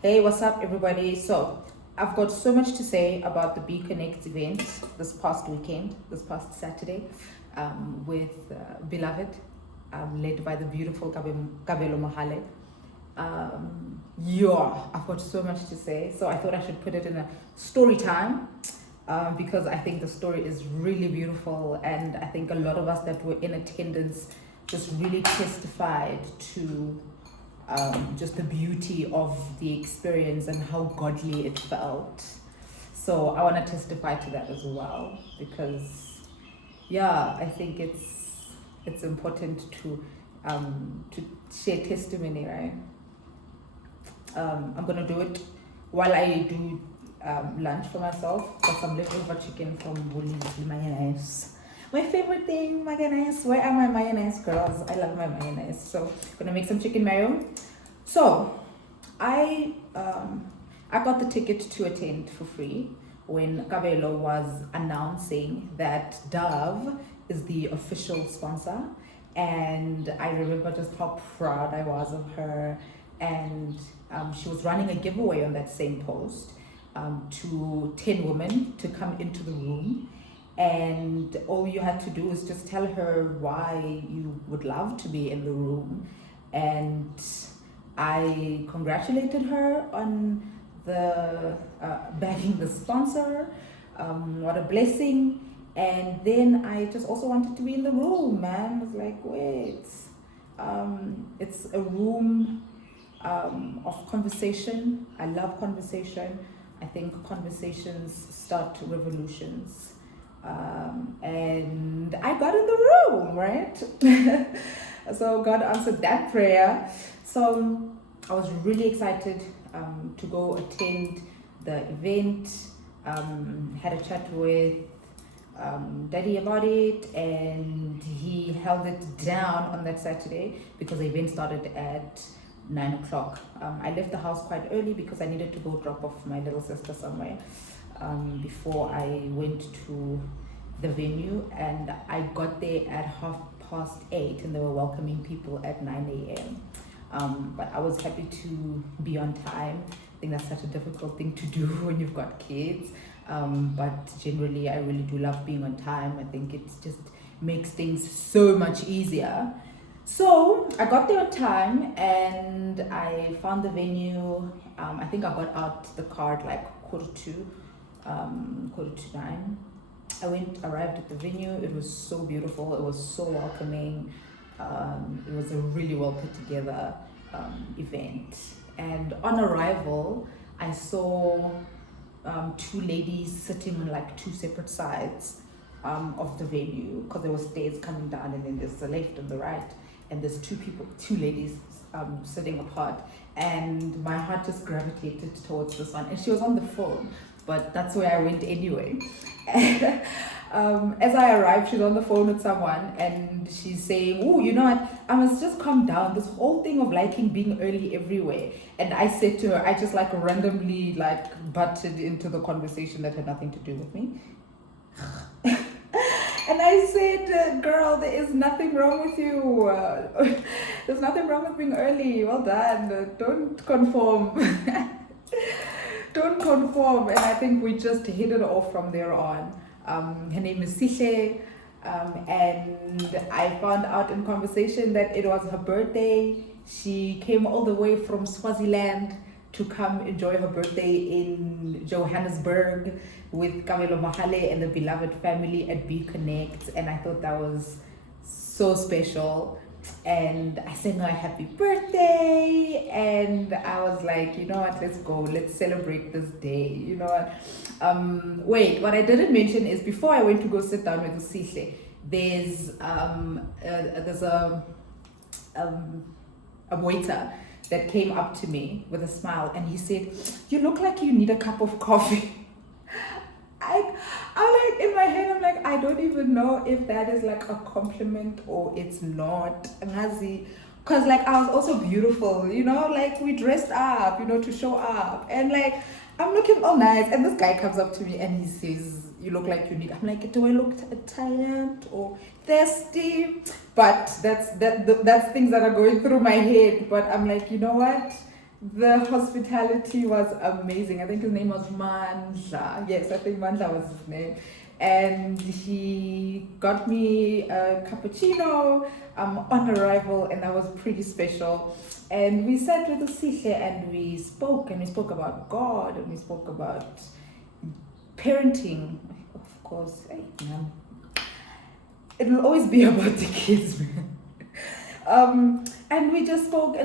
Hey, what's up, everybody? So, I've got so much to say about the B.Connects event this past weekend, this past Saturday, with Beloved, led by the beautiful Kabelo Mohalle. Yeah, I've got so much to say, so I thought I should put it in a story time because I think the story is really beautiful, and I think a lot of us that were in attendance just really testified to just the beauty of the experience and how godly it felt. So I want to testify to that as well because, yeah, I think it's important to share testimony, right? I'm gonna do it while I do lunch for myself. Got some leftover chicken from Woolies with mayonnaise. My favorite thing, mayonnaise. Where are my mayonnaise girls? I love my mayonnaise. So gonna make some chicken mayo. So I got the ticket to attend for free when Kabelo was announcing that Dove is the official sponsor, and I remember just how proud I was of her. And she was running a giveaway on that same post to 10 women to come into the room, and all you had to do is just tell her why you would love to be in the room. And I congratulated her on the bagging the sponsor. What a blessing. And then I just also wanted to be in the room, man. I was like, wait, it's a room of conversation. I love conversation. I think conversations start revolutions. And I got in the room, right? So God answered that prayer. So I was really excited to go attend the event. Had a chat with Daddy about it, and he held it down on that Saturday because the event started at 9 o'clock. I left the house quite early because I needed to go drop off my little sister somewhere before I went to the venue, and I got there at 8:30, and they were welcoming people at 9 a.m. But I was happy to be on time. I think that's such a difficult thing to do when you've got kids. But generally, I really do love being on time. I think it just makes things so much easier. So I got there on time, and I found the venue. I think I got out the car at like quarter to 9. Arrived at the venue. It was so beautiful. It was so welcoming. It was a really well put together event. And on arrival, I saw two ladies sitting on like two separate sides of the venue, because there were stairs coming down, and then there's the left and the right, and there's two ladies sitting apart, and my heart just gravitated towards this one, and she was on the phone, but that's where I went anyway. And as I arrived, she's on the phone with someone, and she's saying, oh, you know what, I must just calm down, this whole thing of liking being early everywhere. And I said to her, I just like randomly like butted into the conversation that had nothing to do with me. And I said, girl, there is nothing wrong with you. There's nothing wrong with being early. Well done. Don't conform. Don't conform. And I think we just hit it off from there on. Her name is Sihle. And I found out in conversation that it was her birthday. She came all the way from Swaziland to come enjoy her birthday in Johannesburg with Kabelo Mohalle and the Beloved family at B.Connects, and I thought that was so special. And I sang her a happy birthday, and I was like, you know what, let's go, let's celebrate this day, you know what. Wait, what I didn't mention is before I went to go sit down with Usihle, there's a waiter that came up to me with a smile, and he said, you look like you need a cup of coffee. I'm like, in my head, I'm like, I don't even know if that is like a compliment or it's not. Because like I was also beautiful, you know, like we dressed up, you know, to show up. And like, I'm looking all nice. And this guy comes up to me and he says, you look like you need. I'm like, do I look tired or thirsty? But that's things that are going through my head. But I'm like, you know what? The hospitality was amazing. I think his name was Mandla. Yes, I think Mandla was his name. And he got me a cappuccino on arrival, and that was pretty special. And we sat with Usihle and we spoke about God, and we spoke about parenting. Of course, hey, man. It will always be about the kids, man. And we just spoke,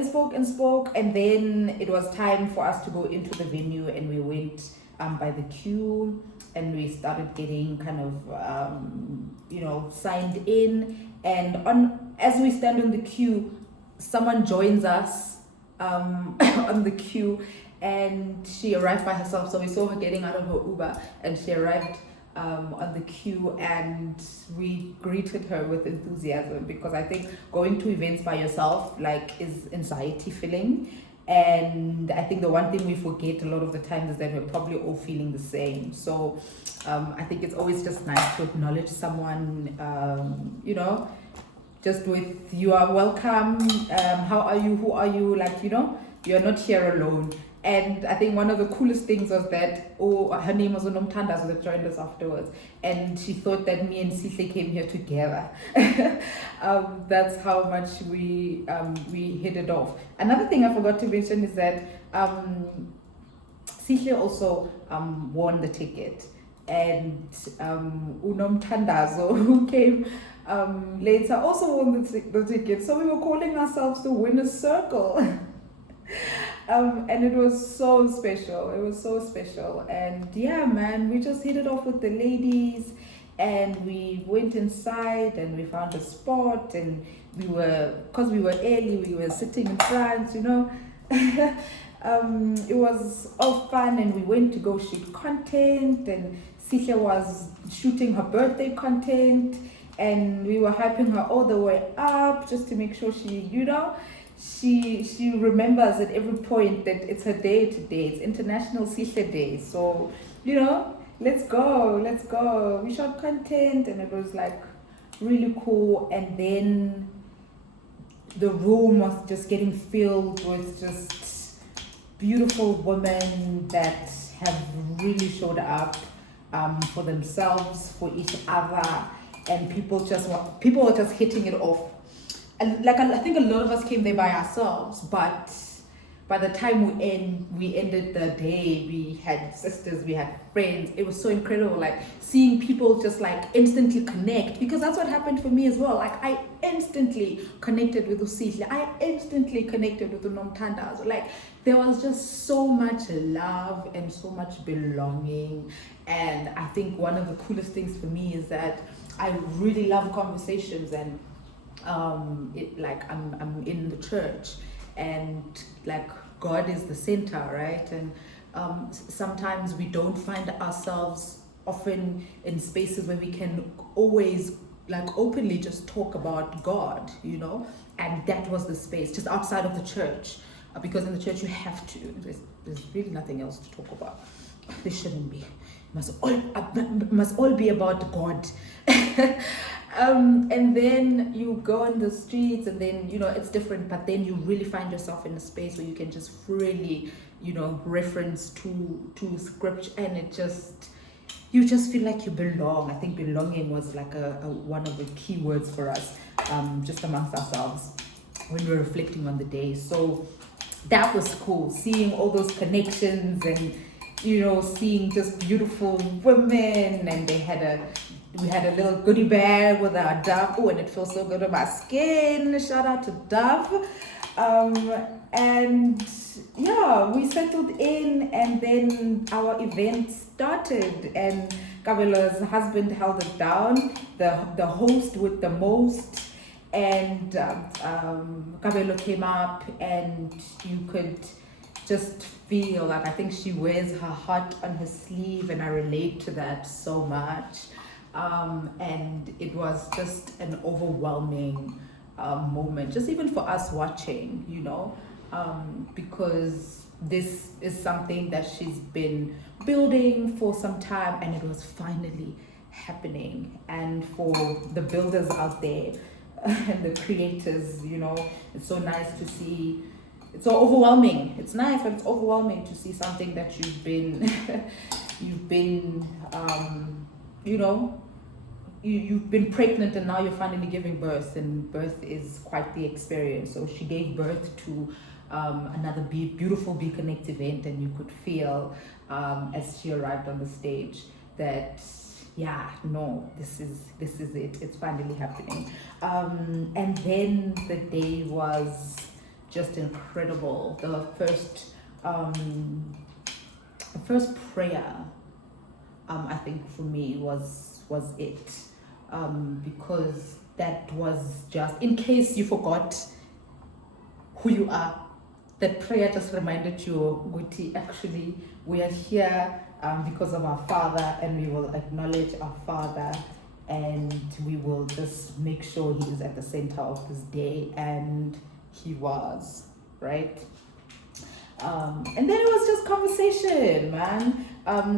and then it was time for us to go into the venue, and we went by the queue, and we started getting kind of signed in, and as we stand on the queue, someone joins us on the queue, and she arrived by herself. So we saw her getting out of her Uber, and she arrived on the queue, and we greeted her with enthusiasm, because I think going to events by yourself is anxiety filling, and I think the one thing we forget a lot of the time is that we're probably all feeling the same. So I think it's always just nice to acknowledge someone, just with "you are welcome, how are you, who are you," you're not here alone. And I think one of the coolest things was that, her name was Unomthandazo, that joined us afterwards. And she thought that me and Sihle came here together. That's how much we hit it off. Another thing I forgot to mention is that Sihle also won the ticket. And Unomthandazo, who came later, also won the ticket. So we were calling ourselves the winner's circle. And it was so special. It was so special. And yeah, man, we just hit it off with the ladies, and we went inside and we found a spot, and because we were early, we were sitting in front, it was all fun, and we went to go shoot content, and Sihle was shooting her birthday content, and we were hyping her all the way up just to make sure she remembers at every point that it's her day today. It's International Sihle Day. So, let's go. We shot content, and it was really cool. And then the room was just getting filled with just beautiful women that have really showed up for themselves, for each other, and people were just hitting it off. And I think a lot of us came there by ourselves, but by the time we ended the day, we had sisters, we had friends. It was so incredible, seeing people just instantly connect, because that's what happened for me as well. I instantly connected with Usihle. I instantly connected with Unomthandazo. There was just so much love and so much belonging. And I think one of the coolest things for me is that I really love conversations, and I'm in the church, and God is the center, right? And sometimes we don't find ourselves often in spaces where we can always openly just talk about God, and that was the space just outside of the church, because in the church you have to, there's really nothing else to talk about. There shouldn't be. Must all be about God. And then you go on the streets, and then it's different, but then you really find yourself in a space where you can just freely reference to scripture, and you just feel like you belong. I think belonging was one of the key words for us, just amongst ourselves when we're reflecting on the day. So that was cool, seeing all those connections, and seeing just beautiful women, and we had a little goodie bag with our Dove. Oh, and it feels so good on my skin. Shout out to Dove. And yeah, we settled in, and then our event started, and Kabelo's husband held it down, the host with the most. And Kabelo came up, and you could just feel I think she wears her heart on her sleeve, and I relate to that so much. And it was just an overwhelming moment, just even for us watching, because this is something that she's been building for some time, and it was finally happening. And for the builders out there and the creators, it's so nice to see it's so overwhelming. It's nice, but it's overwhelming to see something that you've been you've been you've been pregnant and now you're finally giving birth, and birth is quite the experience. So she gave birth to another beautiful B.Connects event, and you could feel as she arrived on the stage that this is it. It's finally happening. And then the day was just incredible. The first prayer, I think for me was it, because that was just, in case you forgot who you are, that prayer just reminded you, Guti, actually we are here because of our Father, and we will acknowledge our Father, and we will just make sure he is at the center of this day, and he was, right? And then it was just conversation, man.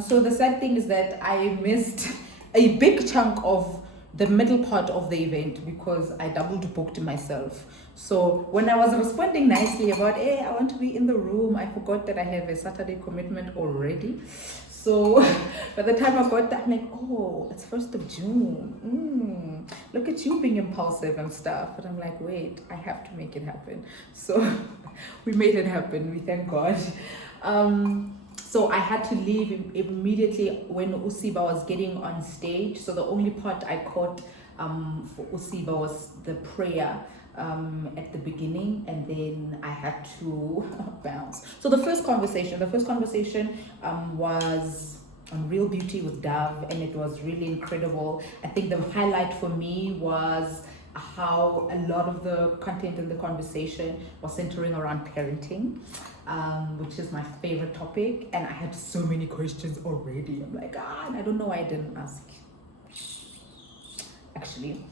So the sad thing is that I missed a big chunk of the middle part of the event because I double booked myself. So when I was responding nicely about, hey, I want to be in the room, I forgot that I have a Saturday commitment already. So by the time I got that, I'm like, oh, it's 1st of June. Look at you being impulsive and stuff. But I'm like, wait, I have to make it happen. So we made it happen. We thank God. So I had to leave immediately when Usiba was getting on stage. So the only part I caught for Usiba was the prayer at the beginning, and then I had to bounce. So the first conversation was on Real Beauty with Dove, and it was really incredible. I think the highlight for me was how a lot of the content in the conversation was centering around parenting, which is my favorite topic, and I had so many questions already. I'm like, I don't know why I didn't ask, actually.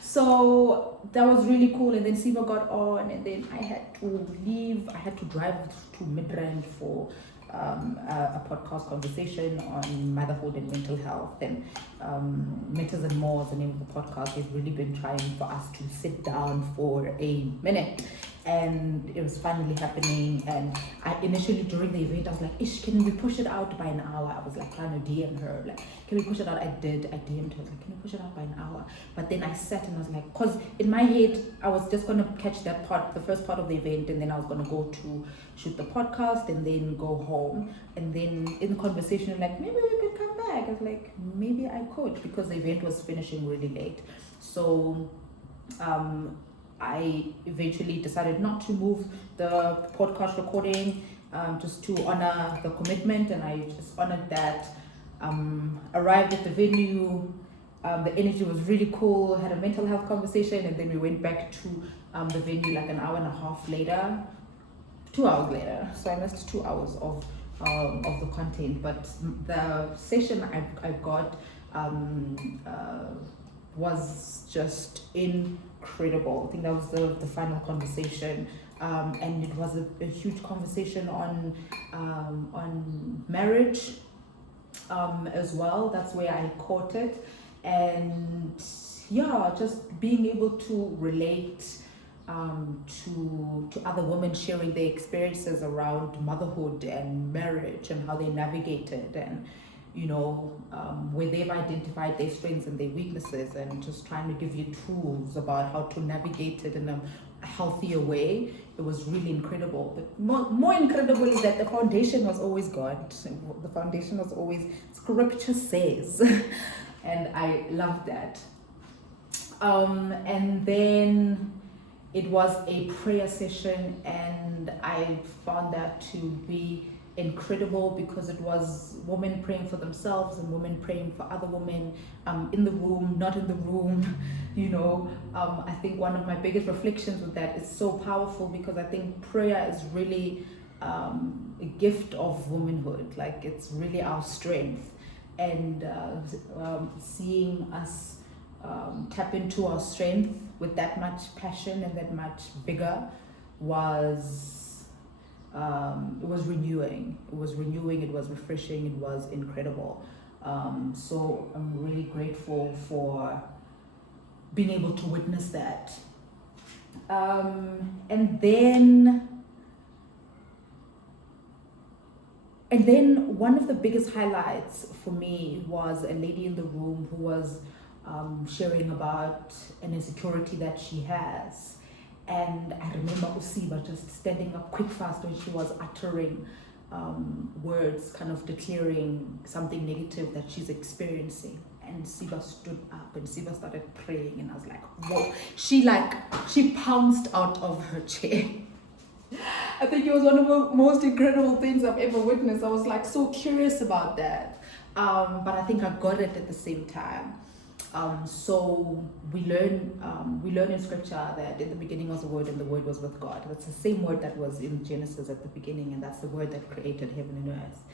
So that was really cool, and then Siva got on, and then I had to leave. I had to drive to Midrand for a podcast conversation on motherhood and mental health, and Matters and More is the name of the podcast. They've really been trying for us to sit down for a minute, and it was finally happening. And I initially, during the event, I was like, Ish, can we push it out by an hour? I was like trying to DM her, like, can we push it out? I DM'd her, I was like, can we push it out by an hour? But then I sat and I was like, because in my head I was just going to catch that part, the first part of the event, and then I was going to go to shoot the podcast and then go home. And then in the conversation, like, maybe we could come back. I was like, maybe I could, because the event was finishing really late. So I eventually decided not to move the podcast recording, just to honor the commitment, and I just honored that. Arrived at the venue, the energy was really cool, had a mental health conversation, and then we went back to the venue like an hour and a half later, 2 hours later. So I missed 2 hours of the content, but the session I got was just incredible. I think that was the final conversation, and it was a huge conversation on marriage as well. That's where I caught it, and just being able to relate to other women sharing their experiences around motherhood and marriage and how they navigated, and where they've identified their strengths and their weaknesses, and just trying to give you tools about how to navigate it in a healthier way. It was really incredible. But more incredible is that the foundation was always God. The foundation was always Scripture says. And I loved that. And then it was a prayer session, and I found that to be incredible because it was women praying for themselves and women praying for other women, in the room, not in the room. I think one of my biggest reflections with that is so powerful, because I think prayer is really a gift of womanhood. Like, it's really our strength, and seeing us tap into our strength with that much passion and that much vigor was it was renewing. It was refreshing, it was incredible. So I'm really grateful for being able to witness that. And then one of the biggest highlights for me was a lady in the room who was sharing about an insecurity that she has. And I remember Usiba just standing up quick fast when she was uttering words, kind of declaring something negative that she's experiencing. And Siba stood up and Siba started praying, and I was like, whoa. She pounced out of her chair. I think it was one of the most incredible things I've ever witnessed. I was like so curious about that. But I think I got it at the same time. So we learn in scripture that in the beginning was the word and the word was with God. That's the same word that was in Genesis at the beginning, and that's the word that created heaven and earth.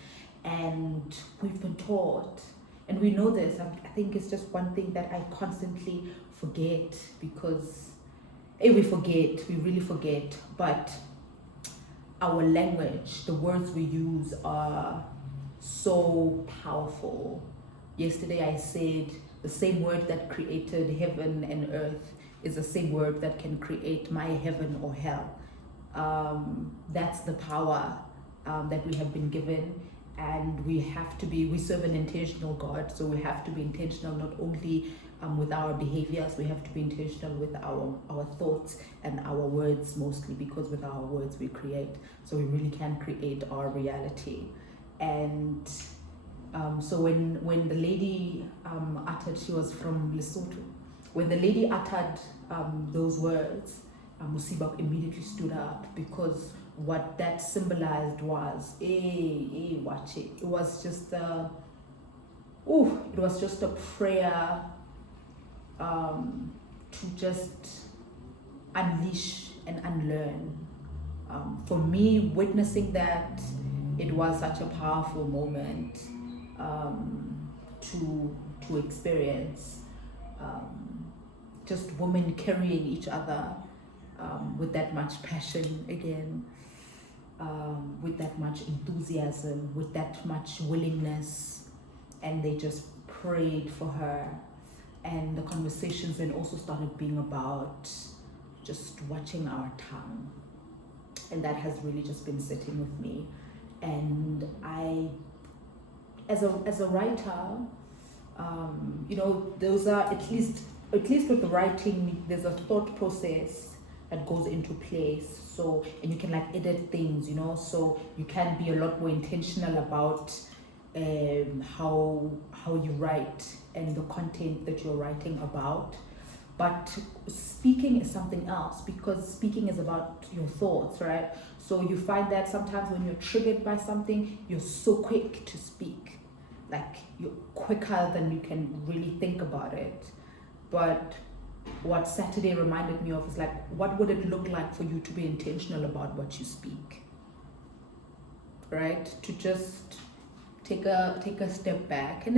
And we've been taught, and we know this. I think it's just one thing that I constantly forget, because we really forget, but our language, the words we use are so powerful. Yesterday I said the same word that created heaven and earth is the same word that can create my heaven or hell. That's the power that we have been given, and we serve an intentional God, so we have to be intentional not only with our behaviors, we have to be intentional with our thoughts and our words, mostly because with our words we create. So we really can create our reality. And so when the lady uttered, she was from Lesotho, when the lady uttered those words, Musiba immediately stood up, because what that symbolized was, watch it. It was just a prayer to just unleash and unlearn. For me, witnessing that, it was such a powerful moment to experience. Just women carrying each other with that much passion again, with that much enthusiasm, with that much willingness, and they just prayed for her. And the conversations then also started being about just watching our tongue. And that has really just been sitting with me. And I, as a writer, those are at least with the writing, there's a thought process that goes into place. So, and you can edit things, so you can be a lot more intentional about how you write and the content that you're writing about. But speaking is something else, because speaking is about your thoughts, right? So you find that sometimes when you're triggered by something, you're so quick to speak. You're quicker than you can really think about it. But what Saturday reminded me of is what would it look like for you to be intentional about what you speak, right? To just take a step back. And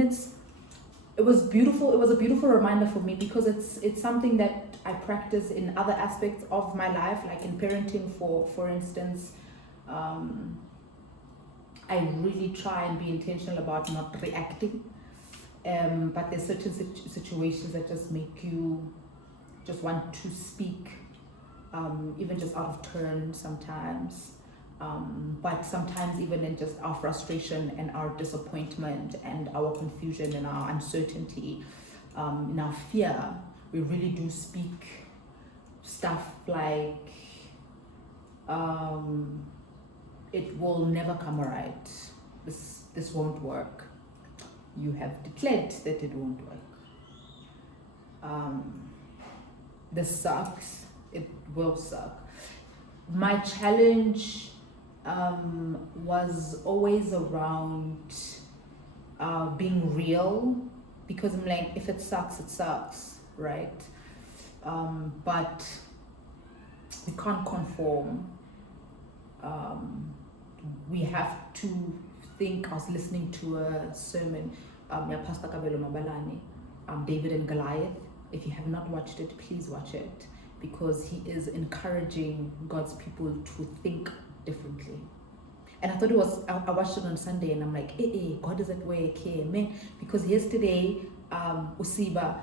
it was beautiful. It was a beautiful reminder for me, because it's something that I practice in other aspects of my life, like in parenting, for instance. I really try and be intentional about not reacting, but there's certain situations that just make you just want to speak, even just out of turn sometimes. But sometimes even in just our frustration and our disappointment and our confusion and our uncertainty, in our fear, we really do speak stuff like, it will never come right. This won't work. You have declared that it won't work. This sucks. It will suck. My challenge was always around being real, because I'm like, if it sucks, it sucks, right? But we can't conform. We have to think. I was listening to a sermon, Pastor Kabelo Mohalle, David and Goliath. If you have not watched it, please watch it, because he is encouraging God's people to think differently. And I thought I watched it on Sunday, and I'm like, God is at work here, man. Because yesterday, Usiba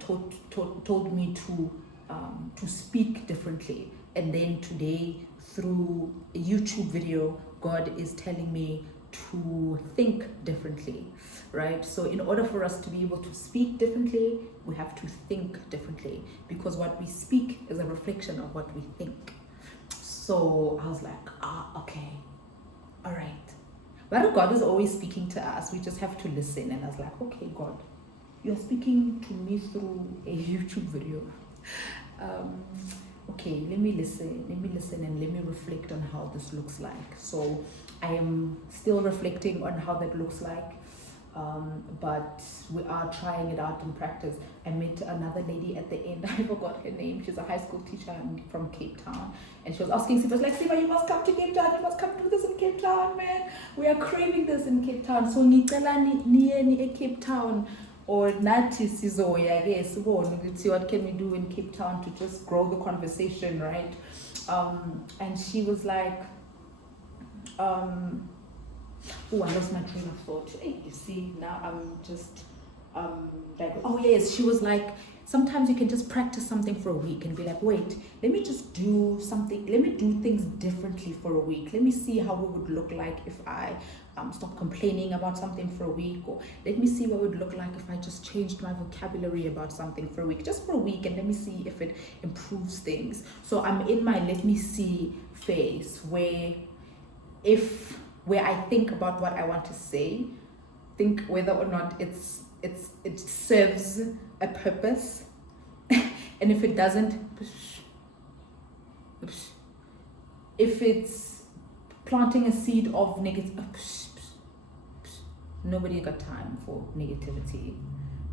told me to to speak differently. And then today, through a YouTube video, God is telling me to think differently, right? So in order for us to be able to speak differently, we have to think differently, because what we speak is a reflection of what we think. So I was like, okay, all right. But God is always speaking to us. We just have to listen. And I was like, okay, God, you're speaking to me through a YouTube video. Okay, let me listen and let me reflect on how this looks like. So I am still reflecting on how that looks like, but we are trying it out in practice. I met another lady at the end. I forgot her name. She's a high school teacher from Cape Town, and she was asking Siva, like, Siva, you must come to Cape Town, you must come do this in Cape Town, man. We are craving this in Cape Town. So ngicela niye Cape Town, or nathi sizoya ke sibone ukuthi what can we do in Cape Town to just grow the conversation, right? And she was like, I lost my train of thought. Hey, you see, now I'm just like, oh yes, she was like, sometimes you can just practice something for a week and be like, wait, let me just do something, let me do things differently for a week. Let me see how it would look like if I stop complaining about something for a week, or let me see what it would look like if I just changed my vocabulary about something for a week, just for a week, and let me see if it improves things. So I'm in my let me see phase where I think about what I want to say, think whether or not it serves a purpose, and if it doesn't, if it's planting a seed of negative, nobody got time for negativity.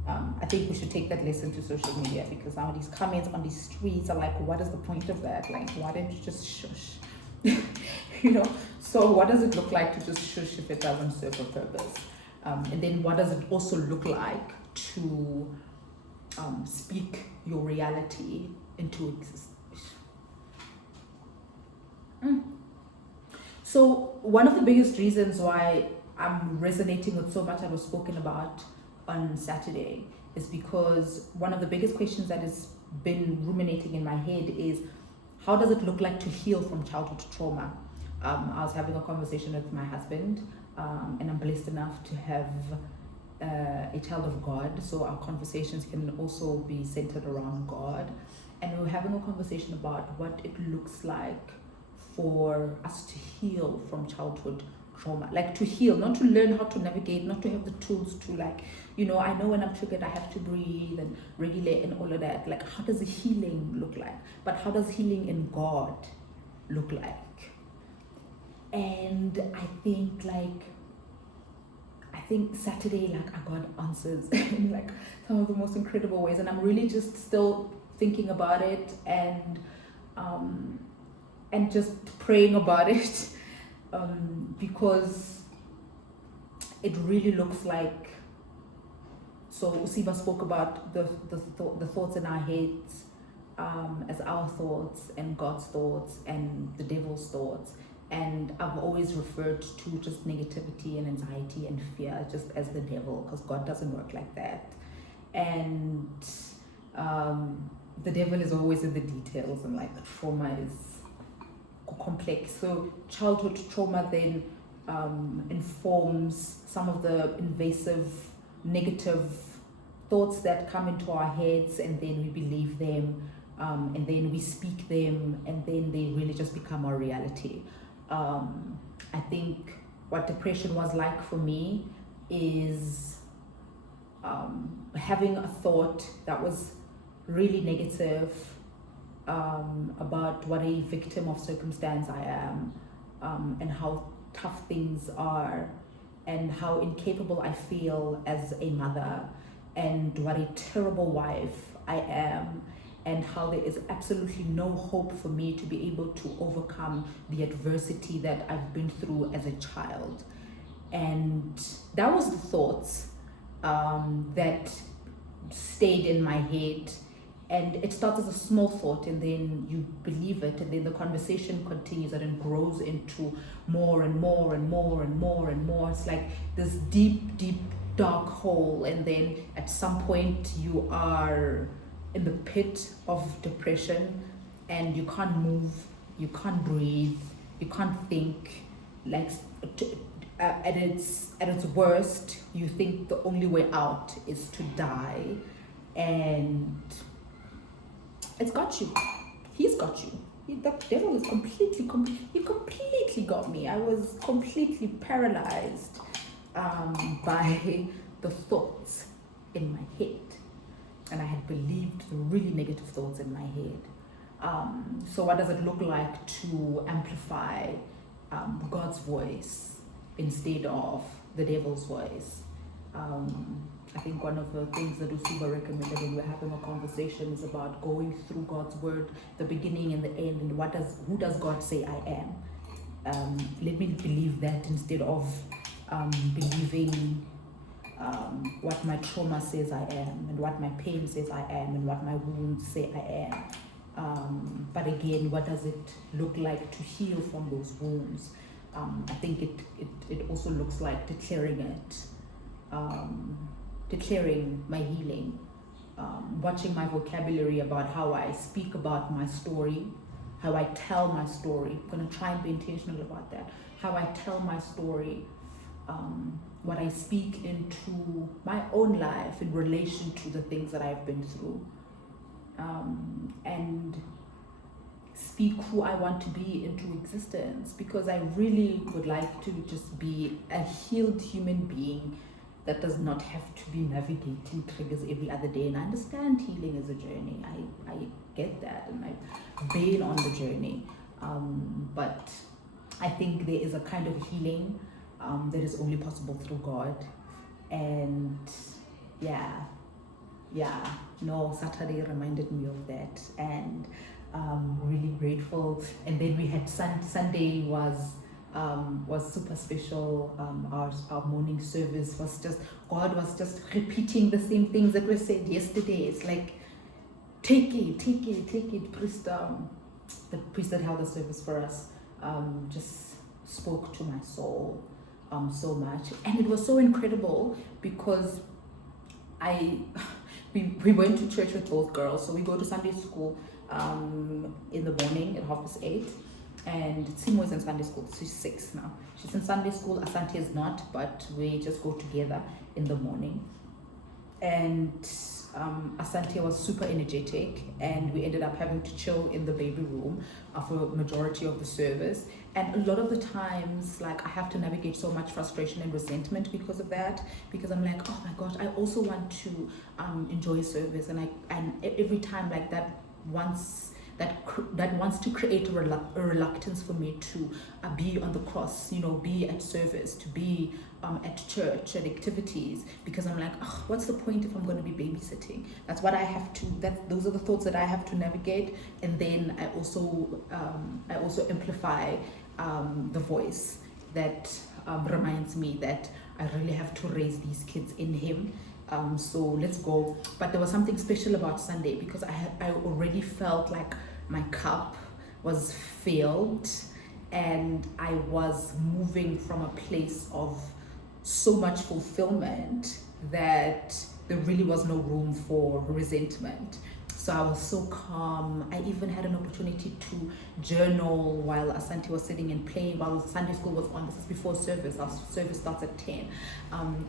I think we should take that lesson to social media, because now these comments on these streets are like, what is the point of that? Like, why don't you just shush? You know, so what does it look like to just shush if it doesn't serve a purpose? And then what does it also look like to speak your reality into existence? So one of the biggest reasons why I'm resonating with so much that was spoken about on Saturday is because one of the biggest questions that has been ruminating in my head is, how does it look like to heal from childhood trauma? I was having a conversation with my husband, and I'm blessed enough to have a child of God, so our conversations can also be centered around God. And we were having a conversation about what it looks like for us to heal from childhood trauma. Like, to heal, not to learn how to navigate, not to have the tools to, like, you know, I know when I'm triggered I have to breathe and regulate and all of that. Like, how does the healing look like? But how does healing in God look like? And I think Saturday, like, I got answers in like some of the most incredible ways, and I'm really just still thinking about it and just praying about it, because it really looks like, so Usiba spoke about the thoughts in our heads as our thoughts and God's thoughts and the devil's thoughts. And I've always referred to just negativity and anxiety and fear just as the devil, because God doesn't work like that. And the devil is always in the details, and like trauma is complex. So childhood trauma then informs some of the invasive negative thoughts that come into our heads, and then we believe them, and then we speak them, and then they really just become our reality. I think what depression was like for me is having a thought that was really negative about what a victim of circumstance I am, and how tough things are, and how incapable I feel as a mother, and what a terrible wife I am, and how there is absolutely no hope for me to be able to overcome the adversity that I've been through as a child. And that was the thoughts that stayed in my head. And it starts as a small thought, and then you believe it, and then the conversation continues and it grows into more and more and more and more and more. It's like this deep, deep, dark hole, and then at some point you are in the pit of depression, and you can't move, you can't breathe, you can't think, like at its worst, you think the only way out is to die, and it's got you. He's got you. The devil is he completely got me. I was completely paralyzed by the thoughts in my head, and I had believed the really negative thoughts in my head. So what does it look like to amplify God's voice instead of the devil's voice? I think one of the things that Usuba recommended when we're having a conversation is about going through God's word, the beginning and the end, and who does God say I am? Let me believe that instead of believing what my trauma says I am, and what my pain says I am, and what my wounds say I am. But again, what does it look like to heal from those wounds? I think it also looks like declaring it. Declaring my healing, watching my vocabulary about how I speak about my story, how I tell my story. I'm going to try and be intentional about that. How I tell my story, what I speak into my own life in relation to the things that I've been through, and speak who I want to be into existence, because I really would like to just be a healed human being that does not have to be navigating triggers every other day. And I understand healing is a journey. I get that, and I've been on the journey. But I think there is a kind of healing that is only possible through God. And Saturday reminded me of that, and really grateful. And then we had Sunday was super special. Our morning service was just, God was just repeating the same things that were said yesterday. It's like, take it. Priest, the priest that held the service for us just spoke to my soul so much. And it was so incredible because we went to church with both girls. So we go to Sunday school in the morning at 8:30. And Simo is in Sunday school. She's 6 now. She's in Sunday school. Asante is not, but we just go together in the morning. And Asante was super energetic, and we ended up having to chill in the baby room for a majority of the service. And a lot of the times, like, I have to navigate so much frustration and resentment because of that, because I'm like, oh my gosh, I also want to enjoy service, and every time like that wants to create a reluctance for me to be on the cross, be at service, to be at church, at activities, because I'm like, oh, what's the point if I'm going to be babysitting? That's what I have to, those are the thoughts that I have to navigate. And then I also amplify the voice that reminds me that I really have to raise these kids in Him. So let's go. But there was something special about Sunday, because I already felt like my cup was filled, and I was moving from a place of so much fulfillment that there really was no room for resentment. So I was so calm. I even had an opportunity to journal while Asante was sitting and playing, while Sunday school was on. This is before service. Our service starts at 10.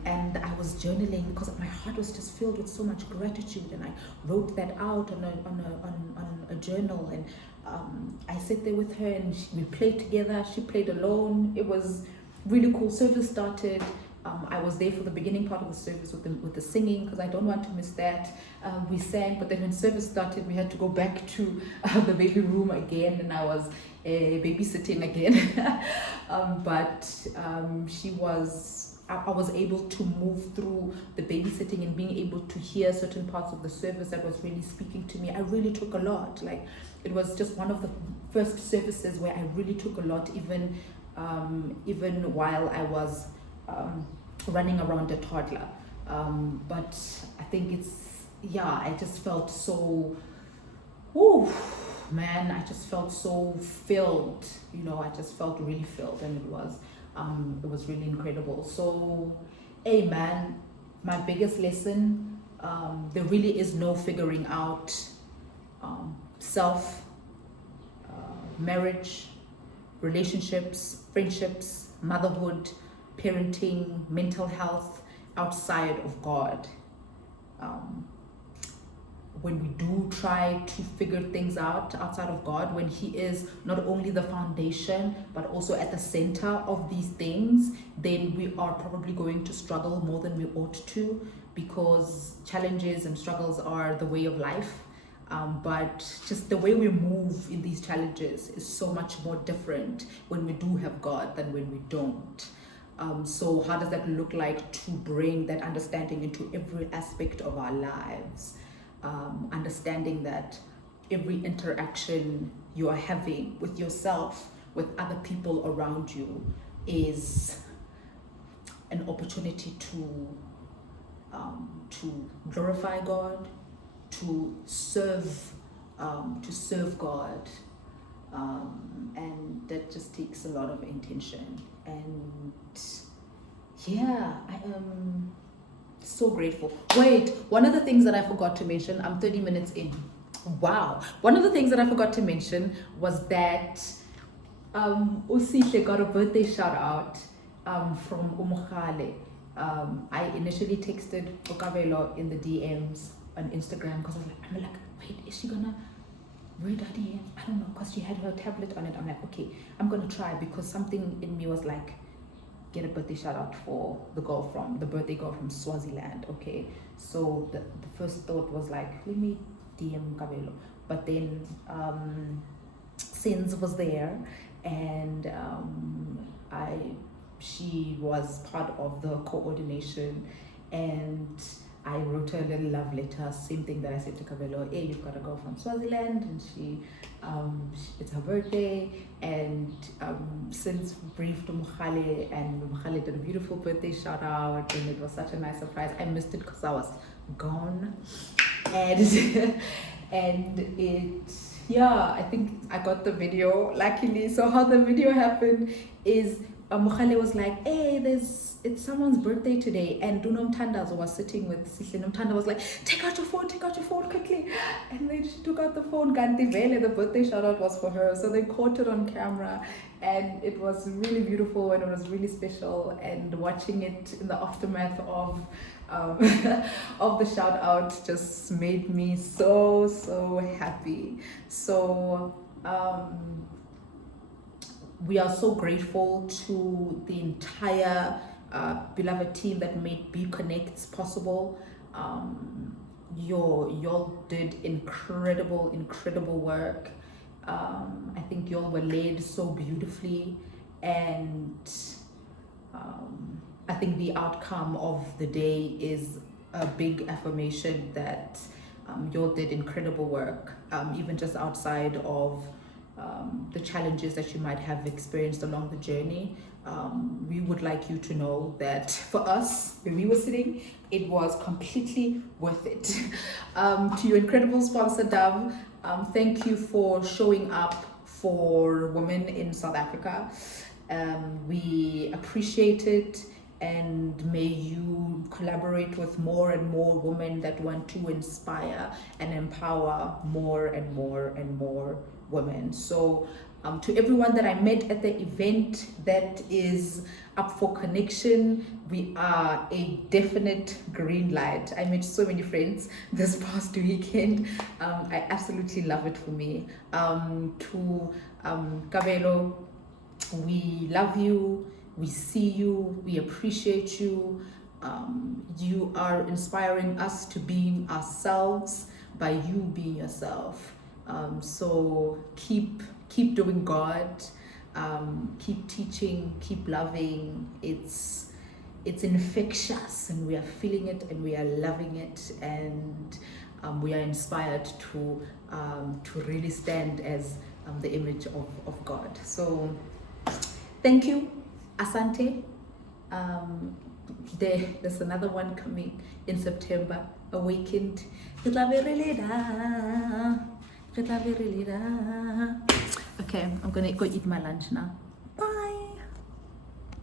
And I was journaling because my heart was just filled with so much gratitude. And I wrote that out on a journal. And I sat there with her, and we played together. She played alone. It was really cool. Service started. I was there for the beginning part of the service with the singing, because I don't want to miss that. We sang, but then when service started, we had to go back to the baby room again, and I was babysitting again. I was able to move through the babysitting and being able to hear certain parts of the service that was really speaking to me. I really took a lot. Like, it was just one of the first services where I really took a lot, even while I was running around a toddler. But I think I just felt so, I just felt so filled, I just felt really filled, and it was really incredible. So, hey man, my biggest lesson There really is no figuring out self, marriage, relationships, friendships, motherhood, parenting, mental health outside of God. When we do try to figure things out outside of God, when He is not only the foundation but also at the center of these things, then we are probably going to struggle more than we ought to, because challenges and struggles are the way of life. But just the way we move in these challenges is so much more different when we do have God than when we don't. So how does that look like to bring that understanding into every aspect of our lives? Understanding that every interaction you are having with yourself, with other people around you, is an opportunity to glorify God, to serve God, and that just takes a lot of intention. And yeah, I am so grateful. Wait, one of the things that I forgot to mention, I'm 30 minutes in. Wow. One of the things that I forgot to mention was that Usihle got a birthday shout out from Mohalle. I initially texted Kabelo in the DMs on Instagram because I'm like, wait, is she gonna read her DM? I don't know, because she had her tablet on it. I'm like, okay, I'm gonna try, because something in me was like, get a birthday shout out for the birthday girl from Swaziland. Okay, so the first thought was like, let me DM Kabelo, but then Sins was there, and she was part of the coordination, and I wrote her a little love letter, same thing that I said to Kabelo, hey, you've got a girl from Swaziland, and it's her birthday, and since briefed Mohalle, and Mohalle did a beautiful birthday shout out, and it was such a nice surprise. I missed it because I was gone, and I think I got the video, luckily. So how the video happened is Mohalle was like, hey, it's someone's birthday today, and Duno Mtandazo was sitting with Sihle. Mtanda was like, take out your phone quickly, and then she took out the phone. Ganti Vele, the birthday shout out was for her, so they caught it on camera, and it was really beautiful, and it was really special. And watching it in the aftermath of of the shout out just made me so happy. So we are so grateful to the entire beloved team that made B.Connects possible. Y'all did incredible work. I think y'all were led so beautifully, and I think the outcome of the day is a big affirmation that y'all did incredible work, even just outside of the challenges that you might have experienced along the journey. We would like you to know that for us, when we were sitting, it was completely worth it. To your incredible sponsor, Dove, thank you for showing up for women in South Africa. We appreciate it, and may you collaborate with more and more women that want to inspire and empower more and more women. So to everyone that I met at the event that is up for connection, we are a definite green light. I met so many friends this past weekend. I absolutely love it for me. To Kabelo, we love you, we see you, we appreciate you. You are inspiring us to be ourselves by you being yourself. So keep doing God, keep teaching, keep loving. It's infectious, and we are feeling it, and we are loving it, and we are inspired to really stand as the image of God. So thank you, asante. There's another one coming in September, Awakened. Okay, I'm gonna go eat my lunch now.